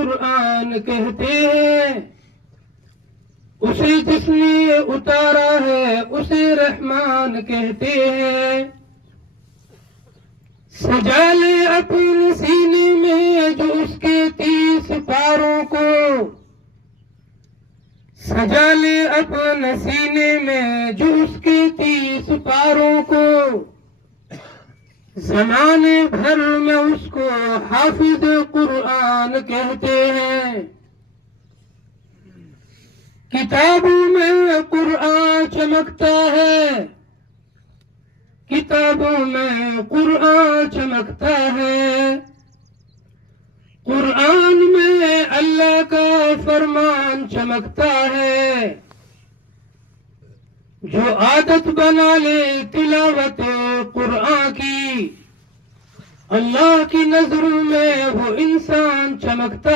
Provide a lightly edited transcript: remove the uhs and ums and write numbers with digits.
قرآن کہتے ہیں، اسے جس نے اتارا ہے اسے رحمان کہتے ہیں۔ سجا لے اپنے سینے میں جو اس کے 30 پاروں کو، سجا لے اپنے سینے میں جو اس کے 30 پاروں کو، زمانے بھر میں اس کو حافظ قرآن کہتے ہیں۔ کتابوں میں قرآن چمکتا ہے، کتابوں میں قرآن چمکتا ہے، قرآن میں اللہ کا فرمان چمکتا ہے۔ جو عادت بنا لے تلاوت قرآن کی، اللہ کی نظر میں وہ انسان چمکتا